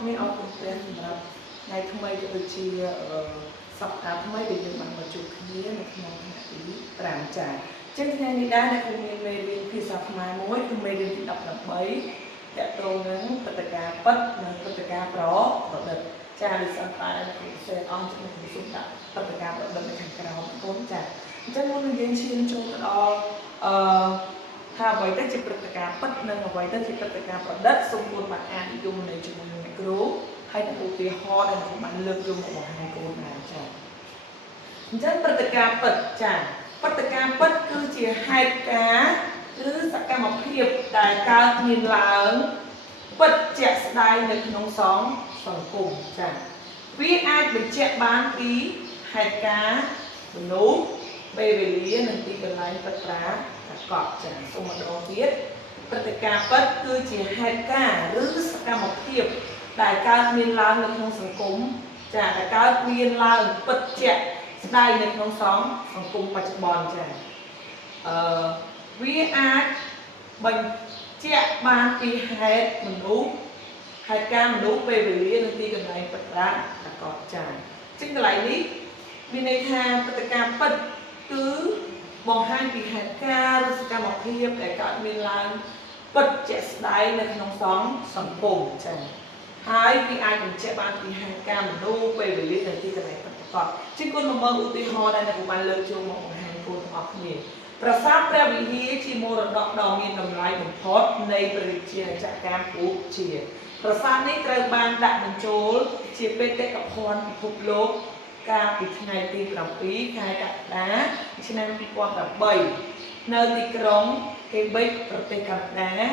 គ្នាអរគុណព្រះសម្រាប់ថ្ងៃថ្មីក៏ដូចជាសប្តាហ៍ថ្មីដែលយើងបានមកជួបគ្នានៅក្នុងថ្ងៃទី5ចា៎ចឹងថ្ងៃនេះដែរអ្នកគ្រូមានមេរៀនភាសាខ្មែរមួយគឺមេរៀនទី18តកតងនឹងព្រឹត្តិការណ៍ពិតនិងព្រឹត្តិការណ៍ប្រឌិតចា៎ដូចស្អតែអ្នកគ្រូសេអស់ជំនួសសុំដាក់ព្រឹត្តិការណ៍ប្រឌិតនៅខាងក្រោមគុំចា៎អញ្ចឹងមុននឹងយើងឈានចូលទៅដល់ថាអ្វីទៅជាព្រឹត្តិការណ៍ពិតនិងអ្វីទៅជាព្រឹត្តិការណ៍ប្រឌិតសូមគួរបានអាននិយមន័យជាមួយនឹងអ្នកគ្រូហើយនឹងឧទាហរណ៍ដែលខ្ញុំបានលើកយកមកបង្ហាញកូនបានចា៎អញ្ចឹងព្រឹត្តិការណ៍ពិតចា៎ព្រឹត្តិការណ៍ពិតគឺជាហេតុការណ៍ឬសកម្មភាពដែលកើតមានឡើងពិតជាក់ស្ដែងនៅក្នុងសង្គមចា៎វាអាចបញ្ជាក់បានពីហេតុការណ៍មនុស្សពេលវេលានិងទីកន្លែងពិតប្រាកដចា៎សូមម្ដងទៀតព្រឹត្តិការណ៍ពិតគឺជាហេតុការណ៍ឬសកម្មភាពដែលកើតមានឡើងនៅក្នុងសង្គមចា៎ដែលកើតមានឡើងពិតជាក់ស្ដែងនៅក្នុងសង្គមបច្ចុប្បន្នចា៎វាអាចបញ្ជាក់បានពីហេតុមនុស្សហេតុការណ៍មនុស្សពេលវេលានិងទីកន្លែងពិតប្រាកដចា៎ចឹងកន្លែងនេះមានន័យថាព្រឹត្តិការណ៍ពិតគឺបង្ហាញពីហេតុការណ៍ឬសកម្មភាពដែលកើតមានឡើងពិតជាក់ស្ដែងនៅក្នុងសង្គមចា៎ហើយវាអាចបញ្ជាក់បានពីហេតុការណ៍មនុស្សពេលវេលានិងទីកន្លែងពិតប្រាកដជាគុណមើលឧទាហរណ៍ដែលអ្នកបានលើកយកមកបង្ហាញគូទាំងអស់គ្នាប្រាសាទព្រះវិហារជាមរតកដ៏មានតម្លៃបំផុតនៃព្រះរាជាណាចក្រកម្ពុជាប្រាសាទនេះត្រូវបានដាក់បញ្ចូលជាបេតិកភណ្ឌពិភពលោកកាលពីថ្ងៃទី7ខែកក្កដាឆ្នាំ2008នៅទីក្រុងកេបិចប្រទេសកាណាដា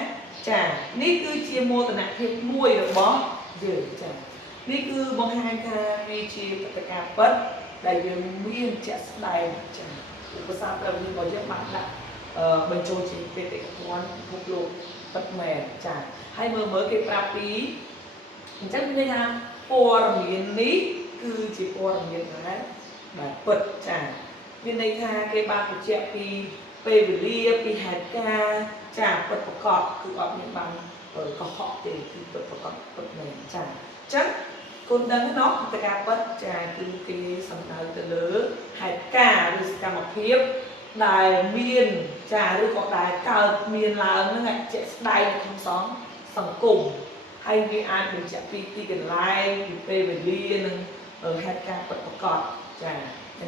ចា៎នេះគឺជាមោទនភាពមួយរបស់យើងចា៎នេះគឺបង្ហាញថាវាជាព្រឹត្តិការណ៍ពិតដែលយើងមានជាក់ស្ដែងចា៎ឧបសគ្គព្រះវិហាររបស់យើងបានដាក់បញ្ចូលជាបេតិកភណ្ឌពិភពលោកពិតមែនចា៎ហើយមើលគេប្រាប់ពីអញ្ចឹងមានន័យថាព័ត៌មាននេះគឺជាព័ត៌មានដែលពិតចា៎មានន័យថាគេបានបញ្ជាក់ពីពេលវេលាពីហេតុការណ៍ចា៎ពិតប្រាកដគឺអត់មានបានកុហកទេគឺពិតប្រាកដពិតមែនចា៎អញ្ចឹងគុណដឹងណោះព្រឹត្តិការណ៍ពិតចា៎គឺគេសំដៅទៅលើហេតុការណ៍ឬសកម្មភាពដែលមានចា៎ឬក៏ដែលកើតមានឡើងហ្នឹងជាក់ស្ដែងនៅក្នុងសង្គមហើយវាអាចបញ្ជាក់ពីទីកន្លែងពីពេលវេលានិងហេតុការណ៍ពិតប្រាកដចា៎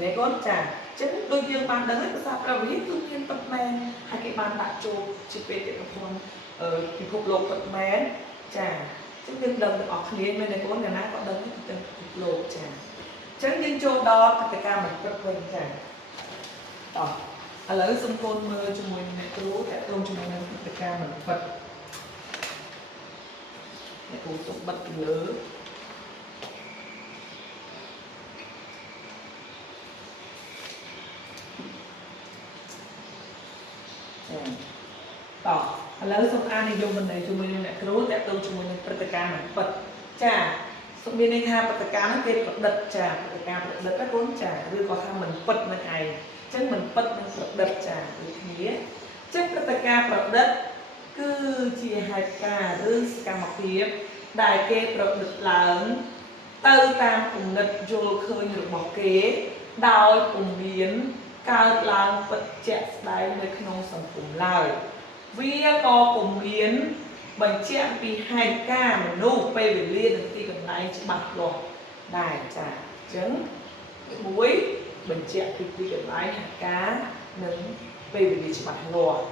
នេះកូនចា៎ចឹងដូចយើងបានដឹងហើយភាសាព្រះវិហារគឺមានពិតមែនហើយគេបានដាក់ចូលជាបេតិកភណ្ឌពិភពលោកពិតមែនចា៎ចឹងយើងដឹងទាំងអស់គ្នាមែនទេកូនអ្នកណាក៏ដឹងទៅពិភពលោកចា៎ចឹងយើងចូលដល់ព្រឹត្តិការណ៍មិនពិតវិញចា៎តោះឥឡូវសូមកូនមើលជាមួយអ្នកគ្រូតើក្នុងជាមួយនឹងព្រឹត្តិការណ៍មិនពិតអ្នកគ្រូទុកបិទពីលើតោះឥឡូវសូមអាននិយមន័យជាមួយនឹងអ្នកគ្រូតើទៅជាមួយនឹងព្រឹត្តិការណ៍មិនពិតចា៎សូមមានន័យថាព្រឹត្តិការណ៍ហ្នឹងគេប្រឌិតចា៎ព្រឹត្តិការណ៍ប្រឌិតណាកូនចា៎ឬក៏ថាមិនពិតនឹងឯងអញ្ចឹងមិនពិតនឹងប្រឌិតចា៎ដូចគ្នាអញ្ចឹងព្រឹត្តិការណ៍ប្រឌិតគឺជាហេតុការណ៍ឬសកម្មភាពដែលគេប្រឌិតឡើងទៅតាមគំនិតយល់ឃើញរបស់គេដោយពុំមានកើតឡើងពិតជាក់ស្ដែងនៅក្នុងសង្គមឡើយវាក៏ពុំមានបញ្ជាក់ពីហេតុការណ៍មនុស្សពេលវេលានិងទីកន្លែងច្បាស់លាស់ដែរចា៎អញ្ចឹងមួយបញ្ជាក់ពីទីកន្លែងហេតុការណ៍និងពេលវេលាច្បាស់លាស់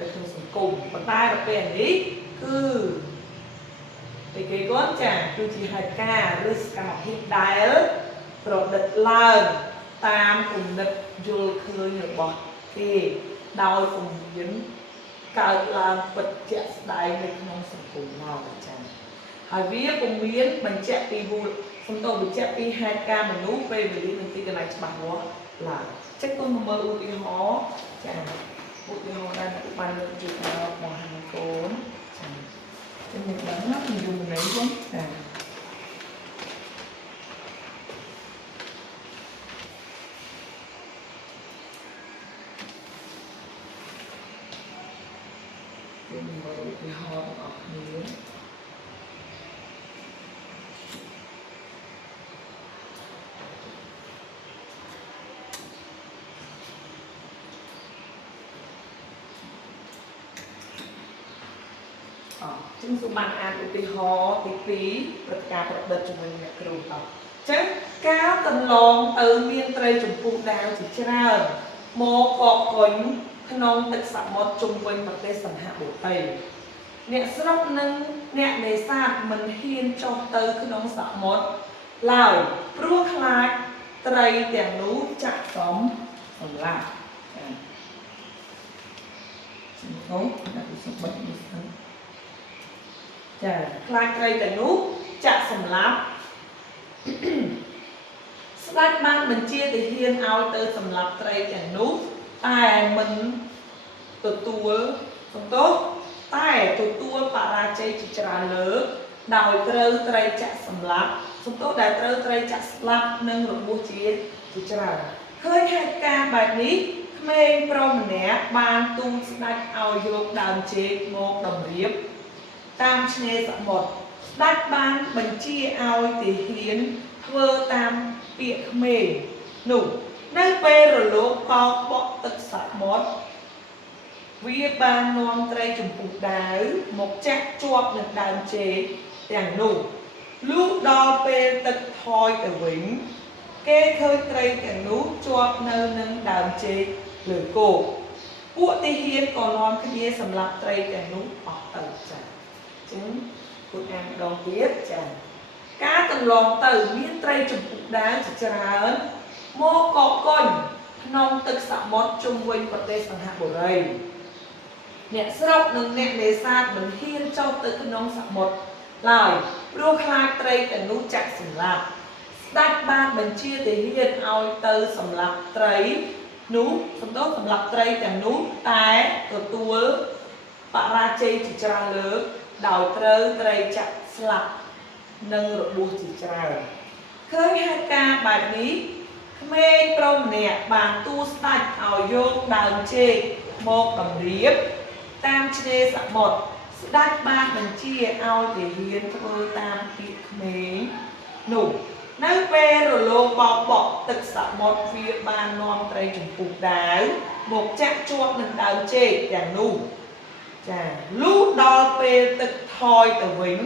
នៅក្នុងសង្គមប៉ុន្តែដល់ពេលនេះគឺតែគេគាត់ចា៎គឺជាហេតុការណ៍ឬសកម្មភាពដែលប្រឌិតឡើងតាមគំនិតយល់ឃើញរបស់គេដោយពុំមានកើតឡើងពិតជាក់ស្ដែងនៅក្នុងសង្គមឡើយចា៎ហើយវាពុំមានបញ្ជាក់ពីសំដៅបញ្ជាក់ពីហេតុការណ៍មនុស្សពេលវេលានិងទីកន្លែងច្បាស់លាស់ឡើយចឹងគុំមើលឧទាហរណ៍ចា៎ឧទាហរណ៍ដែលបានលើកយកមកបង្ហាញកូនចា៎ចឹងមិនដឹងណាពីយល់ន័យហ្នឹងចា៎មើលឧទាហរណ៍របស់គ្នា ចឹងសូមបានអានឧទាហរណ៍ទី2ព្រឹត្តិការណ៍ប្រឌិតជាមួយអ្នកគ្រូតចឹងកាលកន្លងទៅមានត្រីចម្ពោះដាវជាច្រើនមកកកកុញក្នុងទឹកសមុទ្រជុំវិញប្រទេសសង្ហបុរីអ្នកស្រុកនិងអ្នកនេសាទមិនហ៊ានចុះទៅក្នុងសមុទ្រឡើយព្រោះខ្លាចត្រីទាំងនោះចាក់សំសម្លាប់អូដាក់ពីសម្បត្តិនេះសិនចាខ្លាចត្រីទាំងនោះចាក់សម្លាប់ស្ដេចបានបញ្ជាទាហានឲ្យទៅសម្លាប់ត្រីទាំងនោះតែមិនទទួលសំទោសតែទទួលបរាជ័យជាច្រើនលើកដោយត្រូវត្រីចាក់សម្លាប់សំទោសដែលត្រូវត្រីចាក់ស្លាប់និងរបួសជាច្រើនឃើញហេតុការណ៍បែបនេះក្មេងប្រុសម្នាក់បានទូលស្ដេចឲ្យយកដើមចេកមកតម្រៀបតាមឆ្នេរសមុទ្រស្ដេចបានបញ្ជាឲ្យទាហានធ្វើតាមពាក្យក្មេងនោះនៅពេលរលកកោកបក់ទឹកសមុទ្រវាបាននាំត្រីចម្ពោះដាវមកចាក់ជាប់នឹងដើមចេកទាំងនោះលុះដល់ពេលទឹកថយទៅវិញគេឃើញត្រីទាំងនោះជាប់នៅនឹងដើមចេកលើគោកពួកទាហានក៏នាំគ្នាសម្លាប់ត្រីទាំងនោះអស់ទៅចា៎អញ្ចឹងពួកអានម្ដងទៀតចា៎ការកន្លងទៅមានត្រីចម្ពោះដាវជាច្រើនមកកកកុញក្នុងទឹកសមុទ្រជុំវិញប្រទេសសង្ហបុរីអ្នកស្រុកនិងអ្នកនេសាទមិនហ៊ានចុះទៅក្នុងសមុទ្រឡើយព្រោះខ្លាចត្រីទាំងនោះចាក់សម្លាប់ស្ដេចបានបញ្ជាទាហានឲ្យទៅសម្លាប់ត្រីនោះសម្រាប់ត្រីទាំងនោះតែទទួលបរាជ័យជាច្រើនលើកដោយត្រូវត្រីចាក់ស្លាប់និងរបួសជាច្រើនឃើញហេតុការណ៍បែបនេះក្មេងប្រុសម្នាក់បានទូលស្ដេចឲ្យយកដើមចេកមកតម្រៀបតាមឆ្នេរសមុទ្រស្ដេចបានបញ្ជាឲ្យទាហានធ្វើតាមពាក្យក្មេងនោះនៅពេលរលកបោកបក់ទឹកសមុទ្រវាបាននាំត្រីចម្ពោះដាវមកចាក់ជាប់នឹងដើមចេកទាំងនោះចាលុះដល់ពេលទឹកថយទៅវិញ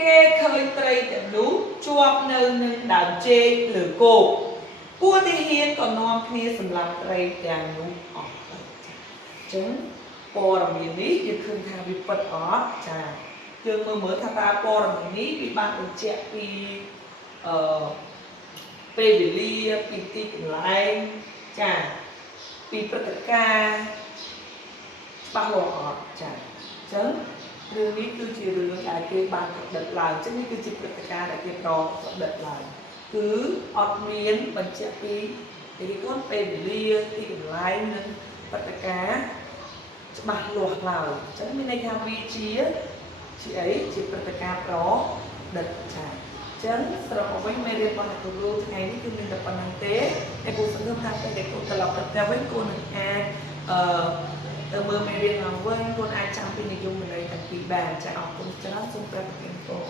គេឃើញត្រីទាំងនោះជាប់នៅនឹងដើមចេកលើគោកពួកទាហានក៏នាំគ្នាសម្លាប់ត្រីទាំងនោះអស់ទៅចាអញ្ចឹងព័ត៌មាននេះយើងឃើញថាវាពិតអត់ចាយើងមើលថាតើព័ត៌មាននេះវាបានបញ្ជាក់ពីពេលវេលាពីទីកន្លែងចាពីព្រឹត្តិការណ៍ច្បាស់លាស់អត់ចាអញ្ចឹងរឿងនេះគឺជារឿងដែលគេបានប្រឌិតឡើងអញ្ចឹងនេះគឺជាព្រឹត្តិការណ៍ដែលគេប្រឌិតឡើងគឺអត់មានបញ្ជាក់ពីពេលវេលាទីកន្លែងនិងព្រឹត្តិការណ៍ច្បាស់លាស់ឡើយអញ្ចឹងមានន័យថាវាជាអីជាព្រឹត្តិការណ៍ប្រឌិតចាអញ្ចឹងសរុបមកវិញមេរៀនរបស់អ្នកគ្រូថ្ងៃនេះគឺមានតែប៉ុណ្្នឹងទេអ្នកគ្រូសង្ឃឹមថាពេលដែលគ្រូត្រឡប់ទៅផ្ទះវិញគ្រូនឹងអាចទៅមើលមេរៀនឡើងវិញគ្រូអាចចាំពីនិយមន័យទាំងពីរបានចាអរគុណច្រើនសូមព្រះប្រទានពរ